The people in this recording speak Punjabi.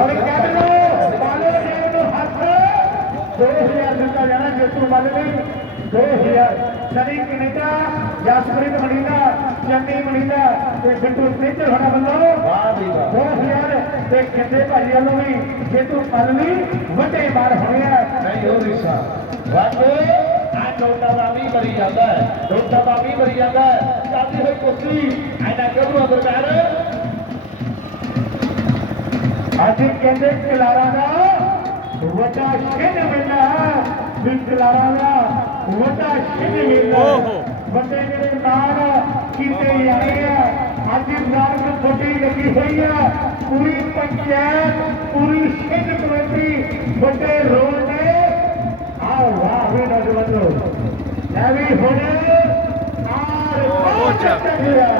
ਔਰ ਕਹਿ ਲੋ ਬਾਲੇ ਦੇ ਨੂੰ ਹੱਥ। 2000 ਦਿੱਤਾ ਜਾਣਾ ਜੇਤੂ ਮੰਨ ਲਈ 2000 ਸਨੀ ਕੈਨੇਡਾ ਜਸਪ੍ਰੀਤ ਮਨੀਲਾ ਚੰਨੀ ਤੇ ਬਿੱਟੂ ਸਨੇਜਰ ਹੋਣਾ ਵੱਲੋਂ ਵਾਹ ਵੀ ਵਾਹ। 2000 ਤੇ ਕਿੰਨੇ ਭਾਜੀ ਵੱਲੋਂ ਵੀ ਜੇਤੂ ਲਈ ਵੱਡੇ ਮਾਰ ਹੋਣੇ ਆ। ਨਹੀਂ ਹੋ ਨਹੀਂ ਸਾ। ਵਾਕੇ ਆ ਦਾ ਵੀ ਮਰੀ ਜਾਂਦਾ ਹੈ। ਦਾ ਵੀ ਮਰੀ ਜਾਂਦਾ ਹੈ। ਚੱਲਦੀ ਹੋਈ ਕੁਸ਼ਤੀ ਐਨਾ ਅੱਜ ਕਹਿੰਦੇ ਕਲਾਰਾ ਦਾ ਵੱਡਾ ਛਿੰਨ ਮਿਲਣਾ ਵੀ ਕਲਾਰਾ ਦਾ ਵੱਡਾ ਛਿੰਨ ਮਿਲਣਾ ਵੱਡੇ ਜਿਹੜੇ ਨਾਲ ਕੀਤੇ ਜਾਣੇ ਆ ਅੱਜ ਨਾਰਕ ਛੋਟੀ ਲੱਗੀ ਹੋਈ ਆ। ਪੂਰੀ ਪੰਚਾਇਤ ਪੂਰੀ ਛਿੰਨ ਕਮੇਟੀ ਵੱਡੇ ਰੋਲ ਨੇ। ਆ ਵਾਹ ਵੀ ਨੌਜਵਾਨੋ। ਲੈ ਵੀ ਹੁਣ। ਆਰ ਗਿਆ